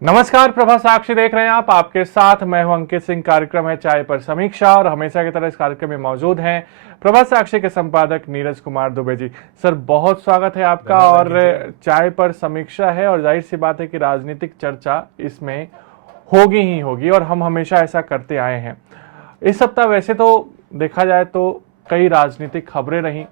नमस्कार, प्रभा साक्षी देख रहे हैं आप। आपके साथ मैं हूं अंकित सिंह। कार्यक्रम है चाय पर समीक्षा और हमेशा की तरह इस कार्यक्रम में मौजूद हैं प्रभा साक्षी के संपादक नीरज कुमार दुबे जी। सर, बहुत स्वागत है आपका। और चाय पर समीक्षा है और जाहिर सी बात है कि राजनीतिक चर्चा इसमें होगी ही होगी और हम हमेशा ऐसा करते आए हैं। इस सप्ताह वैसे तो देखा जाए तो कई राजनीतिक खबरें रही।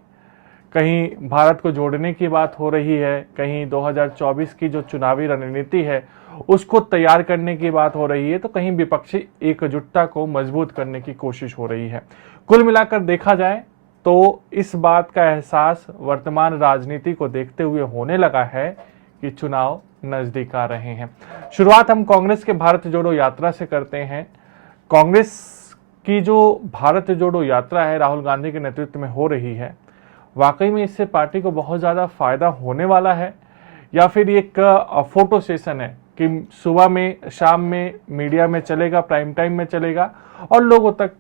कहीं भारत को जोड़ने की बात हो रही है, कहीं 2024 की जो चुनावी रणनीति है उसको तैयार करने की बात हो रही है, तो कहीं विपक्षी एकजुटता को मजबूत करने की कोशिश हो रही है। कुल मिलाकर देखा जाए तो इस बात का एहसास वर्तमान राजनीति को देखते हुए होने लगा है कि चुनाव नजदीक आ रहे हैं। शुरुआत हम कांग्रेस के भारत जोड़ो यात्रा से करते हैं। कांग्रेस की जो भारत जोड़ो यात्रा है राहुल गांधी के नेतृत्व में हो रही है, वाकई में इससे पार्टी को बहुत ज्यादा फायदा होने वाला है, या फिर एक फोटो सेशन है कि सुबह में शाम में मीडिया में चलेगा, प्राइम टाइम में चलेगा और लोगों तक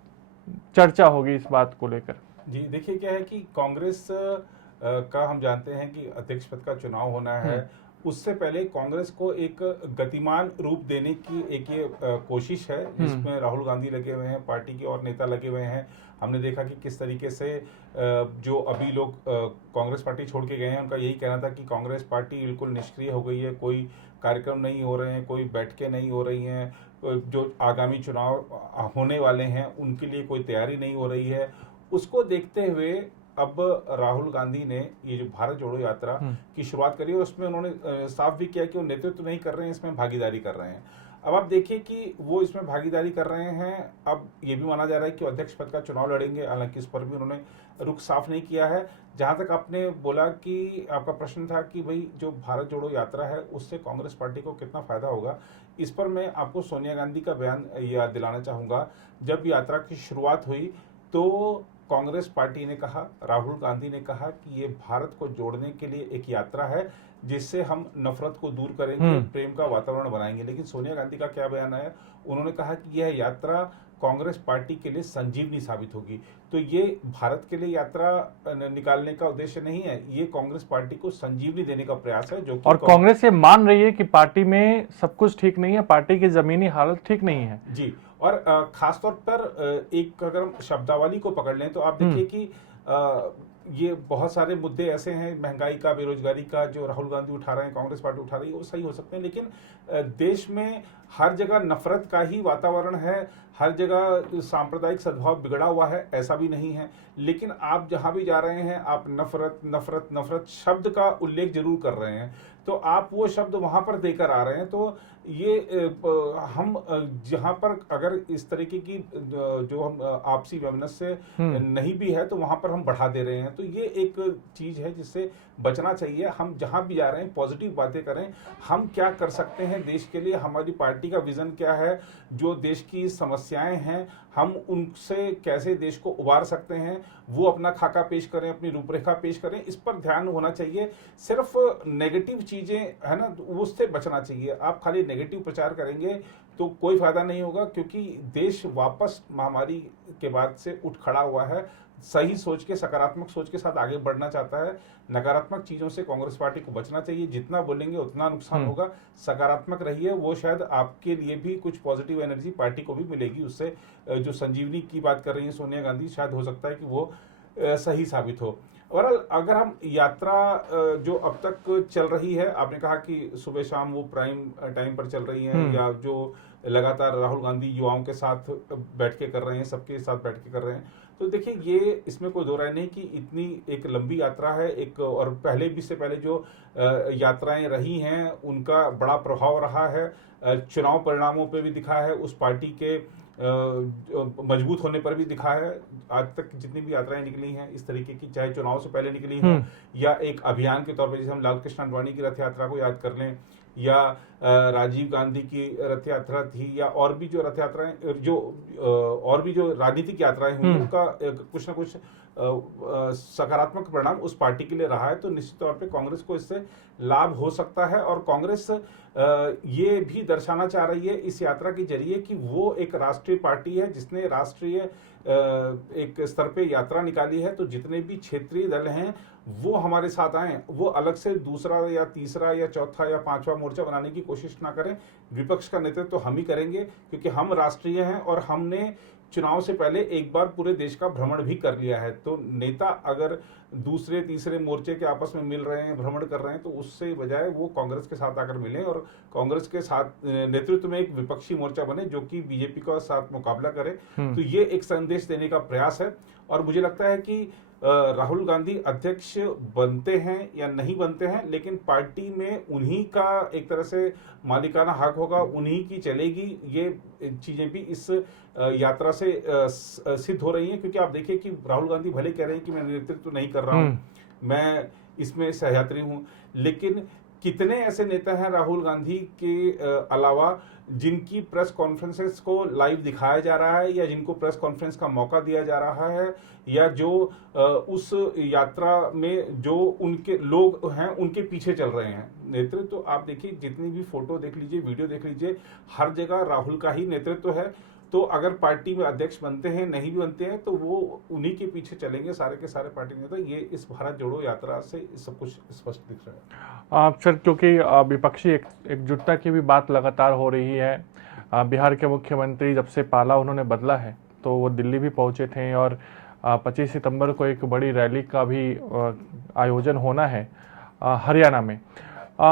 चर्चा होगी इस बात को लेकर? जी देखिए, क्या है कि कांग्रेस का हम जानते हैं कि अध्यक्ष पद का चुनाव होना है। उससे पहले कांग्रेस को एक गतिमान रूप देने की एक ये कोशिश है जिसमें राहुल गांधी लगे हुए हैं, पार्टी के और नेता लगे हुए हैं। हमने देखा कि किस तरीके से जो अभी लोग कांग्रेस पार्टी छोड़ के गए हैं, उनका यही कहना था कि कांग्रेस पार्टी बिल्कुल निष्क्रिय हो गई है, कोई कार्यक्रम नहीं हो रहे हैं, कोई बैठकें नहीं हो रही हैं, जो आगामी चुनाव होने वाले हैं उनके लिए कोई तैयारी नहीं हो रही है। उसको देखते हुए अब राहुल गांधी ने ये जो भारत जोड़ो यात्रा की शुरुआत करी है, उसमें उन्होंने साफ भी किया कि वो नेतृत्व नहीं कर रहे हैं, इसमें भागीदारी कर रहे हैं। अब आप देखिए कि वो इसमें भागीदारी कर रहे हैं। अब ये भी माना जा रहा है कि वो अध्यक्ष पद का चुनाव लड़ेंगे, हालांकि इस पर भी उन्होंने रुख साफ नहीं किया है। जहां तक आपने बोला कि आपका प्रश्न था कि भाई जो भारत जोड़ो यात्रा है उससे कांग्रेस पार्टी को कितना फायदा होगा, इस पर मैं आपको सोनिया गांधी का बयान याद दिलाना चाहूंगा। जब यात्रा की शुरुआत हुई तो कांग्रेस पार्टी ने कहा, राहुल गांधी ने कहा कि ये भारत को जोड़ने के लिए एक यात्रा है जिससे हम नफरत को दूर करेंगे, प्रेम का वातावरण बनाएंगे। लेकिन सोनिया गांधी का क्या बयान आया? उन्होंने कहा कि यह यात्रा कांग्रेस पार्टी के लिए संजीवनी साबित होगी। तो ये भारत के लिए यात्रा निकालने का उद्देश्य नहीं है, ये कांग्रेस पार्टी को संजीवनी देने का प्रयास है। जो कि और कांग्रेस ये मान रही है कि पार्टी में सब कुछ ठीक नहीं है, पार्टी की जमीनी हालत ठीक नहीं है। जी, और खासतौर पर एक अगर हम शब्दावली को पकड़ लें तो आप देखिए कि ये बहुत सारे मुद्दे ऐसे हैं, महंगाई का, बेरोजगारी का, जो राहुल गांधी उठा रहे हैं, कांग्रेस पार्टी उठा रही है, वो सही हो सकते हैं। लेकिन देश में हर जगह नफरत का ही वातावरण है, हर जगह सांप्रदायिक सद्भाव बिगड़ा हुआ है, ऐसा भी नहीं है। लेकिन आप जहां भी जा रहे हैं आप नफरत नफरत नफरत शब्द का उल्लेख जरूर कर रहे हैं, तो आप वो शब्द वहां पर देकर आ रहे हैं। तो ये हम जहां पर अगर इस तरीके की जो हम आपसी वैमनस्य नहीं भी है तो वहां पर हम बढ़ा दे रहे हैं। तो ये एक चीज है जिससे बचना चाहिए। हम जहां भी जा रहे हैं पॉजिटिव बातें करें, हम क्या कर सकते हैं देश के लिए, हमारी पार्टी का विजन क्या है, जो देश की समस्याएं हैं हम उनसे कैसे देश को उबार सकते हैं, वो अपना खाका पेश करें, अपनी रूपरेखा पेश करें, इस पर ध्यान होना चाहिए। सिर्फ नेगेटिव चीजें है ना, उससे बचना चाहिए। आप खाली नेगेटिव प्रचार करेंगे तो कोई फायदा नहीं होगा, क्योंकि देश वापस महामारी के बाद से उठ खड़ा हुआ है, सही सोच के, सकारात्मक सोच के साथ आगे बढ़ना चाहता है। नकारात्मक चीजों से कांग्रेस पार्टी को बचना चाहिए। जितना बोलेंगे उतना नुकसान होगा, सकारात्मक रहिए, वो शायद आपके लिए भी कुछ पॉजिटिव एनर्जी पार्टी को भी मिलेगी उससे। जो संजीवनी की बात कर रही है सोनिया गांधी, शायद हो सकता है कि वो सही साबित हो। ओवरऑल अगर हम यात्रा जो अब तक चल रही है, आपने कहा कि सुबह शाम वो प्राइम टाइम पर चल रही है, या जो लगातार राहुल गांधी युवाओं के साथ बैठ के कर रहे हैं, सबके साथ बैठ के कर रहे हैं, तो देखिए ये इसमें कोई दो राय नहीं कि इतनी एक लंबी यात्रा है एक, और पहले भी से पहले जो यात्राएं रही हैं उनका बड़ा प्रभाव रहा है। चुनाव परिणामों पे भी दिखा है, उस पार्टी के मजबूत होने पर भी दिखा है। आज तक जितनी भी यात्राएं निकली हैं इस तरीके की, चाहे चुनाव से पहले निकली हो या एक अभियान के तौर पर, जैसे हम लाल कृष्ण आडवाणी की रथ यात्रा को याद कर लें, या राजीव गांधी की रथ यात्रा थी, या और भी जो रथ यात्राएं, जो और भी जो राजनीतिक यात्राएं हुई, उनका कुछ ना कुछ सकारात्मक परिणाम उस पार्टी के लिए रहा है। तो निश्चित तौर पे कांग्रेस को इससे लाभ हो सकता है, और कांग्रेस ये भी दर्शाना चाह रही है इस यात्रा के जरिए कि वो एक राष्ट्रीय पार्टी है जिसने राष्ट्रीय एक स्तर पे यात्रा निकाली है। तो जितने भी क्षेत्रीय दल हैं वो हमारे साथ आए, वो अलग से दूसरा या तीसरा या चौथा या पांचवा मोर्चा बनाने की कोशिश ना करें। विपक्ष का नेतृत्व तो हम ही करेंगे, क्योंकि हम राष्ट्रीय हैं और हमने चुनाव से पहले एक बार पूरे देश का भ्रमण भी कर लिया है। तो नेता अगर दूसरे तीसरे मोर्चे के आपस में मिल रहे हैं, भ्रमण कर रहे हैं, तो उससे बजाय वो कांग्रेस के साथ आकर मिलें और कांग्रेस के साथ नेतृत्व में एक विपक्षी मोर्चा बने जो कि बीजेपी का साथ मुकाबला करे। तो ये एक संदेश देने का प्रयास है। और मुझे लगता है कि राहुल गांधी अध्यक्ष बनते हैं या नहीं बनते हैं, लेकिन पार्टी में उन्हीं का एक तरह से मालिकाना हक होगा, उन्हीं की चलेगी। ये चीजें भी इस यात्रा से सिद्ध हो रही हैं, क्योंकि आप देखिए कि राहुल गांधी भले कह रहे हैं कि मैं नेतृत्व नहीं कर रहा हूं, मैं इसमें सहयात्री हूं, लेकिन कितने ऐसे नेता हैं राहुल गांधी के अलावा जिनकी प्रेस कॉन्फ्रेंसेस को लाइव दिखाया जा रहा है, या जिनको प्रेस कॉन्फ्रेंस का मौका दिया जा रहा है, या जो उस यात्रा में जो उनके लोग हैं उनके पीछे चल रहे हैं। नेतृत्व तो आप देखिए, जितनी भी फोटो देख लीजिए, वीडियो देख लीजिए, हर जगह राहुल का ही नेतृत्व है। तो अगर पार्टी में अध्यक्ष बनते हैं, नहीं भी बनते हैं, तो वो उन्हीं के पीछे चलेंगे सारे के सारे पार्टी नेता। ये इस भारत जोड़ो यात्रा से सब कुछ स्पष्ट दिख रहा है। सर, क्योंकि विपक्षी एकजुटता की भी बात लगातार हो रही है। बिहार के मुख्यमंत्री जब से पाला उन्होंने बदला है, तो वो दिल्ली भी पहुंचे थे और 25 सितंबर को एक बड़ी रैली का भी आयोजन होना है हरियाणा में।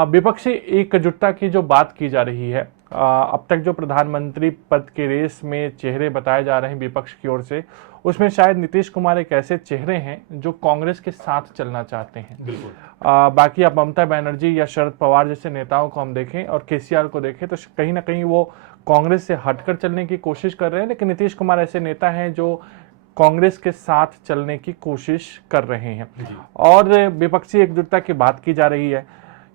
विपक्षी एकजुटता की जो बात की जा रही है, अब तक जो प्रधानमंत्री पद के रेस में चेहरे बताए जा रहे हैं विपक्ष की ओर से, उसमें शायद नीतीश कुमार एक ऐसे चेहरे हैं जो कांग्रेस के साथ चलना चाहते हैं। बिल्कुल। बाकी आप ममता बनर्जी या शरद पवार जैसे नेताओं को हम देखें और केसीआर को देखें, तो कहीं ना कहीं वो कांग्रेस से हटकर चलने की कोशिश कर रहे हैं, लेकिन नीतीश कुमार ऐसे नेता हैं जो कांग्रेस के साथ चलने की कोशिश कर रहे हैं। और विपक्षी एकजुटता की बात की जा रही है,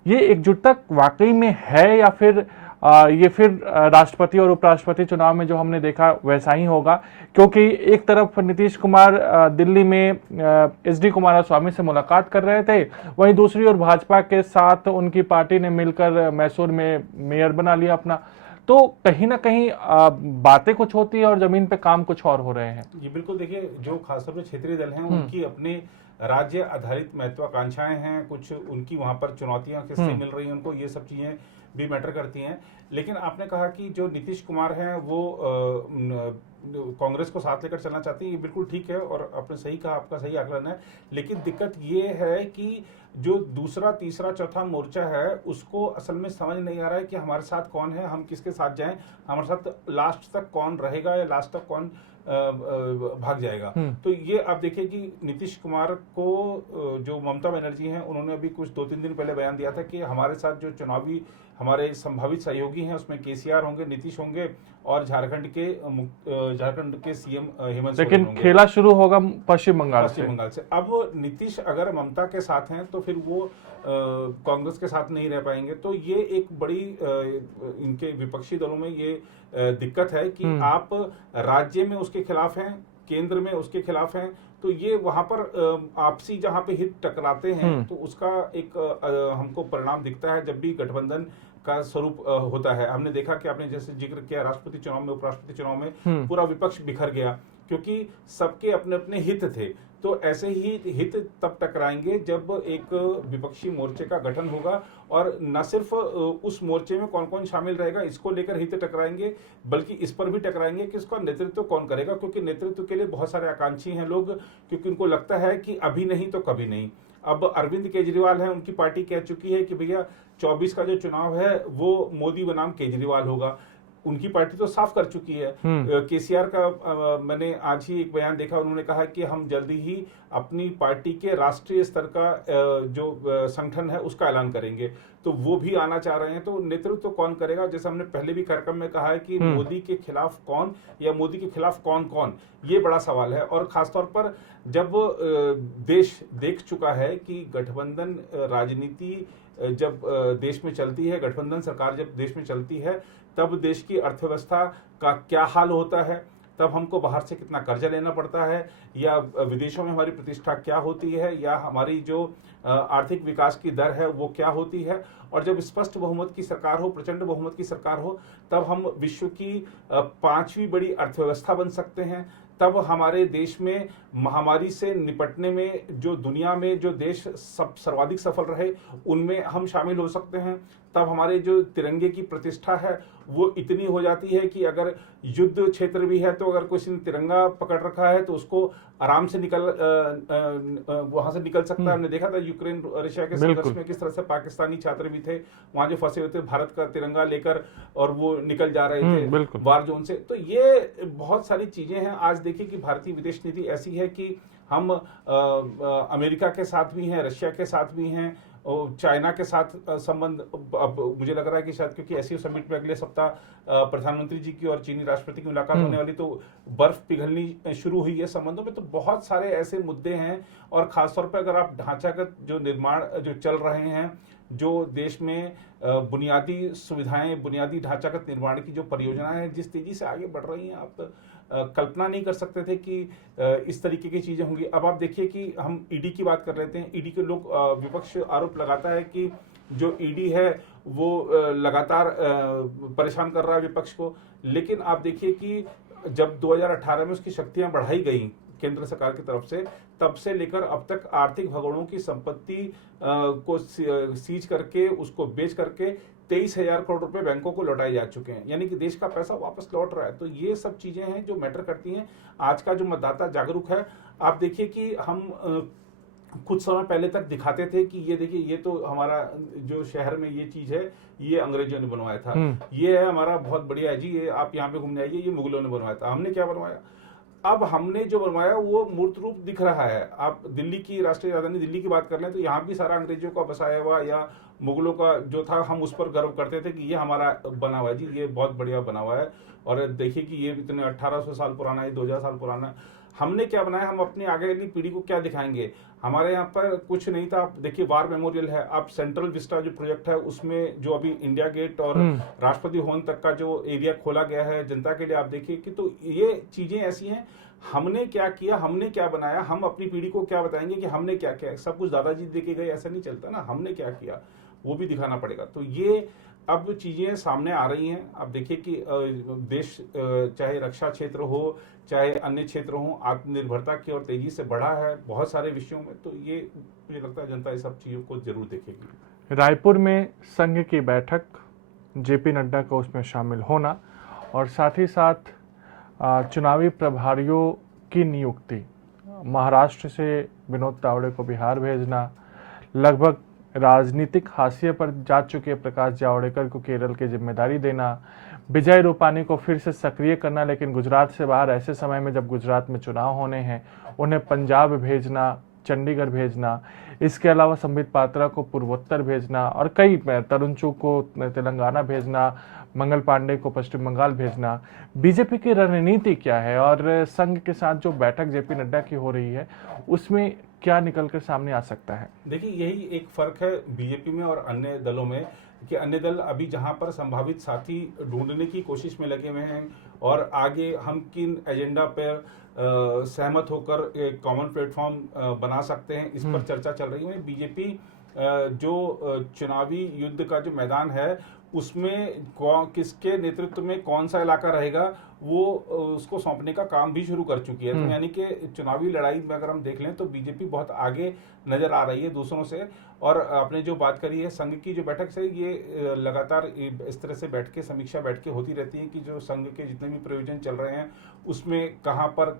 ये एकजुटता वाकई में है या फिर ये फिर राष्ट्रपति और उपराष्ट्रपति चुनाव में जो हमने देखा वैसा ही होगा? क्योंकि एक तरफ नीतीश कुमार दिल्ली में SD कुमारस्वामी से मुलाकात कर रहे थे, वहीं दूसरी ओर भाजपा के साथ उनकी पार्टी ने मिलकर मैसूर में मेयर बना लिया अपना। तो कहीं ना कहीं बातें कुछ होती है और जमीन पे काम कुछ और हो रहे हैं। जी बिल्कुल। देखिए, जो खासतौर पर क्षेत्रीय दल हैं उनकी अपने राज्य आधारित महत्वाकांक्षाएं हैं, कुछ उनकी वहां पर चुनौतियां किससे मिल रही हैं उनको, ये सब चीजें भी मैटर करती हैं। लेकिन आपने कहा कि जो नीतीश कुमार हैं वो कांग्रेस को साथ लेकर चलना चाहती है, ये बिल्कुल ठीक है और आपने सही कहा, आपका सही आकलन है। लेकिन दिक्कत ये है कि जो दूसरा तीसरा चौथा मोर्चा है उसको असल में समझ नहीं आ रहा है कि हमारे साथ कौन है, हम किसके साथ जाएं, हमारे साथ लास्ट तक कौन रहेगा या लास्ट तक कौन भाग जाएगा। तो ये आप देखिए कि नीतीश कुमार को जो ममता बनर्जी हैं उन्होंने अभी कुछ 2-3 दिन पहले बयान दिया था कि हमारे साथ जो चुनावी हमारे संभावित सहयोगी हैं उसमें केसीआर होंगे, नीतीश होंगे और झारखंड के सीएम हेमंत सोरेन लेकिन होंगे। खेला शुरू होगा पश्चिम बंगाल से। अब नीतीश अगर ममता के साथ हैं तो फिर वो कांग्रेस के साथ नहीं रह पाएंगे। तो ये एक बड़ी इनके विपक्षी दलों में ये दिक्कत है कि आप राज्य में उसके खिलाफ हैं, केंद्र में उसके खिलाफ हैं, तो ये वहां पर आपसी जहां पे हित टकराते हैं तो उसका एक हमको परिणाम दिखता है जब भी गठबंधन का स्वरूप होता है। हमने देखा कि आपने जैसे जिक्र किया राष्ट्रपति चुनाव में, उपराष्ट्रपति चुनाव में पूरा विपक्ष बिखर गया क्योंकि सबके अपने अपने हित थे। तो ऐसे ही हित तब टकराएंगे जब एक विपक्षी मोर्चे का गठन होगा और न सिर्फ उस मोर्चे में कौन कौन शामिल रहेगा इसको लेकर हित टकराएंगे, बल्कि इस पर भी टकराएंगे कि इसका नेतृत्व कौन करेगा, क्योंकि नेतृत्व के लिए बहुत सारे आकांक्षी हैं लोग, क्योंकि उनको लगता है कि अभी नहीं तो कभी नहीं। अब अरविंद केजरीवाल है, उनकी पार्टी कह चुकी है कि भैया 24 का जो चुनाव है वो मोदी बनाम केजरीवाल होगा। उनकी पार्टी तो साफ कर चुकी है। केसीआर का मैंने आज ही एक बयान देखा, उन्होंने कहा कि हम जल्दी ही अपनी पार्टी के राष्ट्रीय स्तर का जो संगठन है उसका ऐलान करेंगे, तो वो भी आना चाह रहे हैं। तो नेतृत्व तो कौन करेगा, जैसे हमने पहले भी कार्यक्रम में कहा है कि मोदी के खिलाफ कौन या मोदी के खिलाफ कौन कौन, ये बड़ा सवाल है। और खासतौर पर जब देश देख चुका है कि गठबंधन राजनीति जब देश में चलती है, गठबंधन सरकार जब देश में चलती है, तब देश की अर्थव्यवस्था का क्या हाल होता है, तब हमको बाहर से कितना कर्जा लेना पड़ता है, या विदेशों में हमारी प्रतिष्ठा क्या होती है, या हमारी जो आर्थिक विकास की दर है वो क्या होती है। और जब स्पष्ट बहुमत की सरकार हो, प्रचंड बहुमत की सरकार हो, तब हम विश्व की 5वीं बड़ी अर्थव्यवस्था बन सकते हैं, तब हमारे देश में महामारी से निपटने में जो दुनिया में जो देश सर्वाधिक सफल रहे उनमें हम शामिल हो सकते हैं। तब हमारे जो तिरंगे की प्रतिष्ठा है वो इतनी हो जाती है कि अगर युद्ध क्षेत्र भी है तो अगर किसी ने तिरंगा पकड़ रखा है तो उसको आराम से वहां से निकल सकता है। हमने देखा था यूक्रेन रशिया के संघर्ष में किस तरह से पाकिस्तानी छात्र भी थे वहां जो फंसे हुए थे भारत का तिरंगा लेकर और वो निकल जा रहे थे वार जोन से। तो ये बहुत सारी चीजें हैं। आज देखिए कि भारतीय विदेश नीति ऐसी है कि हम अमेरिका के साथ भी हैं, रशिया के साथ भी हैं, चाइना के साथ संबंध। अब मुझे लग रहा है कि शायद क्योंकि एससीओ समिट में अगले सप्ताह प्रधानमंत्री जी की और चीनी राष्ट्रपति की मुलाकात होने वाली, तो बर्फ पिघलनी शुरू हुई है संबंधों में। तो बहुत सारे ऐसे मुद्दे हैं और खासतौर पर अगर आप ढांचागत जो निर्माण जो चल रहे हैं, जो देश में बुनियादी सुविधाएं, बुनियादी ढांचागत निर्माण की जो परियोजनाएं हैं जिस तेजी से आगे बढ़ रही हैं, आप कल्पना नहीं कर सकते थे कि इस तरीके की चीजें होंगी। अब आप देखिए कि हम ईडी की बात कर रहे थे। ईडी के लोग विपक्ष आरोप लगाता है कि जो ईडी है वो लगातार परेशान कर रहा है विपक्ष को। लेकिन आप देखिए कि जब 2018 में उसकी शक्तियां बढ़ाई गई केंद्र सरकार की तरफ से, तब से लेकर अब तक आर्थिक भगोड़ों की संपत्ति को सीज करके उसको बेच करके 23,000 करोड़ रुपए बैंकों को लौटाए जा चुके हैं। यानी कि देश का पैसा वापस लौट रहा है। तो ये सब चीजें हैं जो मैटर करती हैं। आज का जो मतदाता जागरूक है, आप देखिए कि हम कुछ समय पहले तक दिखाते थे कि ये देखिए ये तो हमारा जो शहर में ये चीज है ये अंग्रेजों ने बनवाया था, ये है हमारा बहुत बढ़िया है जी, ये आप यहाँ पे घूमने आइए, ये मुगलों ने बनवाया था। हमने क्या बनवाया? अब हमने जो बनवाया वो मूर्त रूप दिख रहा है। आप दिल्ली की राष्ट्रीय राजधानी दिल्ली की बात कर लें तो यहाँ भी सारा अंग्रेजों का बसाया हुआ या मुगलों का जो था, हम उस पर गर्व करते थे कि ये हमारा बना हुआ है जी, ये बहुत बढ़िया बना हुआ है। और देखिए कि ये इतने 1800 साल पुराना है, 2000 साल पुराना है। हमने क्या बनाया? हम अपनी आगे वाली पीढ़ी को क्या दिखाएंगे? हमारे यहाँ पर कुछ नहीं था। आप देखिए वार मेमोरियल है, आप सेंट्रल विस्टा जो प्रोजेक्ट है उसमें जो अभी इंडिया गेट और राष्ट्रपति भवन तक का जो एरिया खोला गया है जनता के लिए, आप देखिए कि तो ये चीजें ऐसी हैं। हमने क्या किया, हमने क्या बनाया, हम अपनी पीढ़ी को क्या बताएंगे कि हमने क्या किया? सब कुछ दादाजी देके गए ऐसा नहीं चलता ना, हमने क्या किया वो भी दिखाना पड़ेगा। तो ये अब चीजें सामने आ रही हैं। अब देखिए कि देश चाहे रक्षा क्षेत्र हो चाहे अन्य क्षेत्र हो, आत्मनिर्भरता की ओर तेजी से बढ़ा है बहुत सारे विषयों में। तो ये मुझे लगता है जनता इस सब चीजों को जरूर देखेगी। रायपुर में संघ की बैठक, जेपी नड्डा का उसमें शामिल होना और साथ ही साथ चुनावी प्रभारियों की नियुक्ति, महाराष्ट्र से विनोद तावड़े को बिहार भेजना, लगभग राजनीतिक हाशिए पर जा चुके प्रकाश जावड़ेकर को केरल की जिम्मेदारी देना, विजय रूपानी को फिर से सक्रिय करना लेकिन गुजरात से बाहर, ऐसे समय में जब गुजरात में चुनाव होने हैं, उन्हें पंजाब भेजना, चंडीगढ़ भेजना, इसके अलावा संबित पात्रा को पूर्वोत्तर भेजना और कई तरुण चूग को तेलंगाना भेजना, मंगल पांडे को पश्चिम बंगाल भेजना। बीजेपी की रणनीति क्या है और संघ के साथ जो बैठक जेपी नड्डा की हो रही है उसमें क्या निकलकर सामने आ सकता है? देखिए यही एक फर्क है बीजेपी में और अन्य दलों में कि अन्य दल अभी जहां पर संभावित साथी ढूंढने की कोशिश में लगे हुए हैं और आगे हम किन एजेंडा पर सहमत होकर एक कॉमन प्लेटफॉर्म बना सकते हैं, इस पर चर्चा चल रही है। बीजेपी जो चुनावी युद्ध का जो मैदान है उसमें किसके नेतृत्व में कौन सा इलाका रहेगा वो उसको सौंपने का काम भी शुरू कर चुकी है। तो यानी कि चुनावी लड़ाई में अगर हम देख लें तो बीजेपी बहुत आगे नजर आ रही है दूसरों से। और आपने जो बात करी है संघ की जो बैठक से, ये लगातार इस तरह से बैठ के समीक्षा बैठ के होती रहती है कि जो संघ के जितने भी प्रयोजन चल रहे हैं उसमें कहाँ पर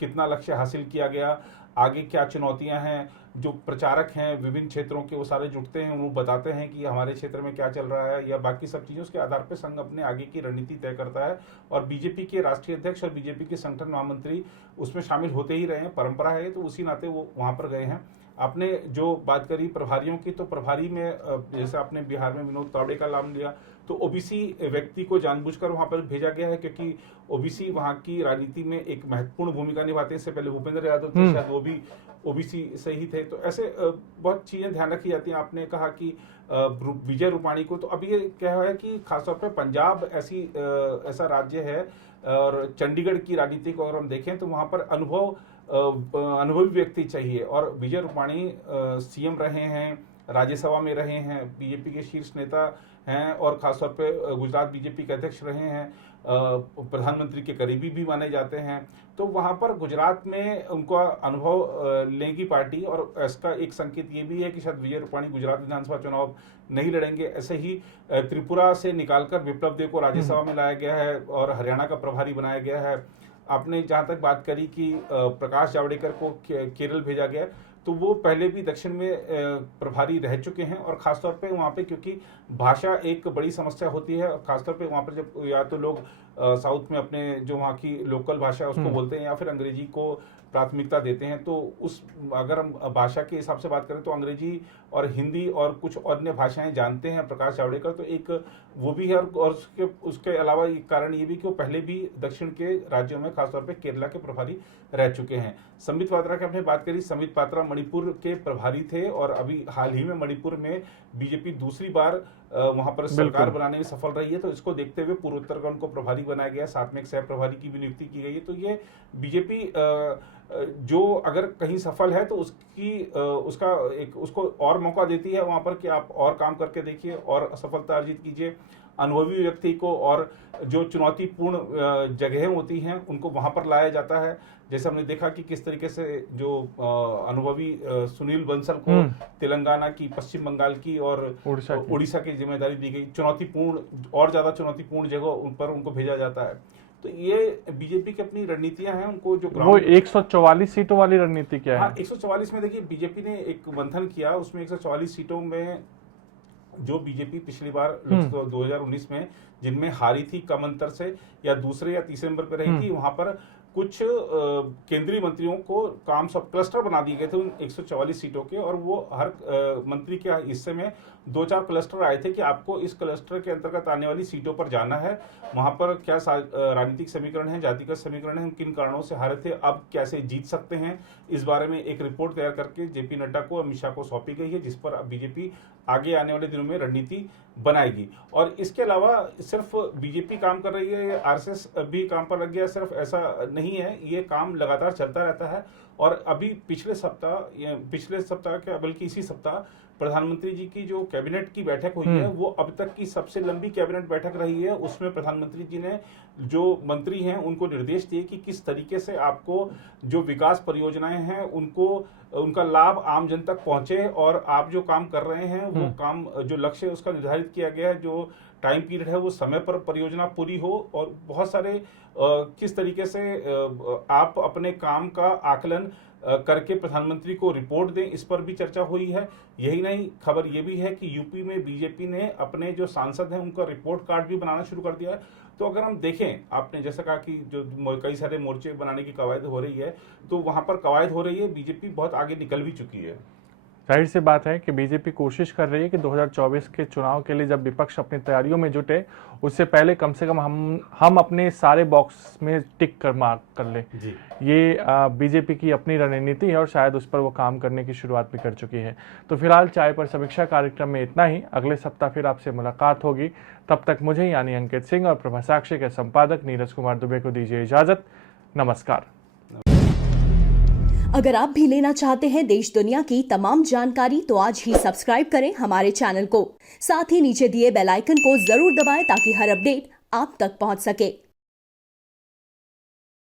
कितना लक्ष्य हासिल किया गया, आगे क्या चुनौतियां हैं। जो प्रचारक हैं विभिन्न क्षेत्रों के वो सारे जुटते हैं, वो बताते हैं कि हमारे क्षेत्र में क्या चल रहा है या बाकी सब चीज़ों के आधार पर संघ अपने आगे की रणनीति तय करता है। और बीजेपी के राष्ट्रीय अध्यक्ष और बीजेपी के संगठन महामंत्री उसमें शामिल होते ही रहे हैं, परंपरा है, तो उसी नाते वो वहाँ पर गए हैं। आपने जो बात करी प्रभारियों की, तो प्रभारी में जैसे आपने बिहार में विनोद तावड़े का नाम लिया, तो ओबीसी व्यक्ति को जानबूझकर वहां पर भेजा गया है क्योंकि ओबीसी वहां की राजनीति में एक महत्वपूर्ण भूमिका निभाते हैं। इससे पहले भूपेंद्र यादव थे, शायद वो भी ओबीसी से ही थे। तो ऐसे बहुत चीजें ध्यान रखी जाती हैं। आपने कहा कि विजय रूपाणी को, तो अभी ये क्या है कि खासतौर पर पंजाब ऐसा राज्य है और चंडीगढ़ की राजनीति को अगर हम देखें तो वहां पर अनुभवी व्यक्ति चाहिए। और विजय रूपाणी सीएम रहे हैं, राज्यसभा में रहे हैं, बीजेपी के शीर्ष नेता हैं और खासतौर पे गुजरात बीजेपी के अध्यक्ष रहे हैं, प्रधानमंत्री के करीबी भी माने जाते हैं। तो वहाँ पर गुजरात में उनका अनुभव लेगी पार्टी, और इसका एक संकेत ये भी है कि शायद विजय रूपाणी गुजरात विधानसभा चुनाव नहीं लड़ेंगे। ऐसे ही त्रिपुरा से निकालकर विप्लव देव को राज्यसभा में लाया गया है और हरियाणा का प्रभारी बनाया गया है। आपने जहाँ तक बात करी कि प्रकाश जावड़ेकर को केरल भेजा गया, तो वो पहले भी दक्षिण में प्रभारी रह चुके हैं, और खासतौर पे वहाँ पे क्योंकि भाषा एक बड़ी समस्या होती है, और खासतौर पे वहाँ पर जब या तो लोग साउथ में अपने जो वहाँ की लोकल भाषा है उसको बोलते हैं या फिर अंग्रेजी को प्राथमिकता देते हैं, तो उस अगर हम भाषा के हिसाब से बात करें तो अंग्रेजी और हिंदी और कुछ अन्य भाषाएं जानते हैं प्रकाश जावड़ेकर, तो एक वो भी है। और उसके अलावा एक कारण ये भी कि वो पहले भी दक्षिण के राज्यों में खासतौर पे केरला के प्रभारी रह चुके हैं। संबित पात्रा की आपने बात करी, संबित पात्रा मणिपुर के प्रभारी थे और अभी हाल ही में मणिपुर में बीजेपी दूसरी बार वहां पर सरकार बनाने में सफल रही है, तो इसको देखते हुए पूर्वोत्तर का उनको प्रभारी बनाया गया, साथ में एक सह प्रभारी की भी नियुक्ति की गई है। तो ये बीजेपी जो अगर कहीं सफल है तो उसको और मौका देती है वहां पर कि आप और काम करके देखिए और सफलता अर्जित कीजिए। अनुभवी व्यक्ति को और जो चुनौतीपूर्ण जगहें होती हैं उनको वहां पर लाया जाता है। जैसे हमने देखा कि किस तरीके से जो अनुभवी सुनील बंसल को तेलंगाना की, पश्चिम बंगाल की और उड़ीसा की जिम्मेदारी दी गई, और ज्यादा चुनौतीपूर्ण जगह उन पर उनको भेजा जाता है। तो ये बीजेपी की अपनी रणनीतियां हैं, उनको जो वो 144 सीटों वाली रणनीति क्या है? हाँ, 144 में देखिए बीजेपी ने एक मंथन किया, उसमें 144 सीटों में जो बीजेपी पिछली बार 2019 में जिनमें हारी थी कम अंतर से, या दूसरे या तीसरे नंबर पर रही थी, वहां पर कुछ केंद्रीय मंत्रियों को काम सब क्लस्टर बना दिए गए थे उन 144 सीटों के, और वो हर मंत्री के हिस्से में 2-4 क्लस्टर आए थे कि आपको इस क्लस्टर के अंतर्गत आने वाली सीटों पर जाना है, वहां पर क्या राजनीतिक समीकरण है, जातिगत समीकरण है, किन कारणों से हारे थे, अब कैसे जीत सकते हैं, इस बारे में एक रिपोर्ट तैयार करके जेपी नड्डा को, अमित शाह को सौंपी गई है, जिस पर अब बीजेपी आगे आने वाले दिनों में रणनीति बनाएगी। और इसके अलावा सिर्फ बीजेपी काम कर रही है, आरएसएस भी काम पर लग गया, सिर्फ ऐसा नहीं है, ये काम लगातार चलता रहता है। और अभी पिछले सप्ताह क्या बल्कि इसी सप्ताह प्रधानमंत्री जी की जो कैबिनेट की बैठक हुई है वो अब तक की सबसे लंबी कैबिनेट बैठक रही है। उसमें प्रधानमंत्री जी ने जो मंत्री हैं उनको निर्देश दिए कि किस तरीके से आपको जो विकास परियोजनाएं हैं उनका लाभ आम जन तक पहुंचे, और आप जो काम कर रहे हैं वो काम जो लक्ष्य उसका निर्धारित किया गया है, जो टाइम पीरियड है वो समय पर परियोजना पूरी हो, और बहुत सारे किस तरीके से आप अपने काम का आकलन करके प्रधानमंत्री को रिपोर्ट दें, इस पर भी चर्चा हुई है। यही नहीं, खबर ये भी है कि यूपी में बीजेपी ने अपने जो सांसद हैं उनका रिपोर्ट कार्ड भी बनाना शुरू कर दिया है। तो अगर हम देखें, आपने जैसा कहा कि जो कई सारे मोर्चे बनाने की कवायद हो रही है, तो वहां पर कवायद हो रही है, बीजेपी बहुत आगे निकल भी चुकी है। जाहिर सी बात है कि बीजेपी कोशिश कर रही है कि 2024 के चुनाव के लिए जब विपक्ष अपनी तैयारियों में जुटे उससे पहले कम से कम हम अपने सारे बॉक्स में टिक कर मार्क कर ले। ये बीजेपी की अपनी रणनीति है और शायद उस पर वो काम करने की शुरुआत भी कर चुकी है। तो फिलहाल चाय पर समीक्षा कार्यक्रम में इतना ही। अगले सप्ताह फिर आपसे मुलाकात होगी। तब तक मुझे यानी अंकित सिंह और प्रभा साक्षी के संपादक नीरज कुमार दुबे को दीजिए इजाजत। नमस्कार। अगर आप भी लेना चाहते हैं देश दुनिया की तमाम जानकारी तो आज ही सब्सक्राइब करें हमारे चैनल को। साथ ही नीचे दिए बेल आइकन को जरूर दबाएं ताकि हर अपडेट आप तक पहुंच सके।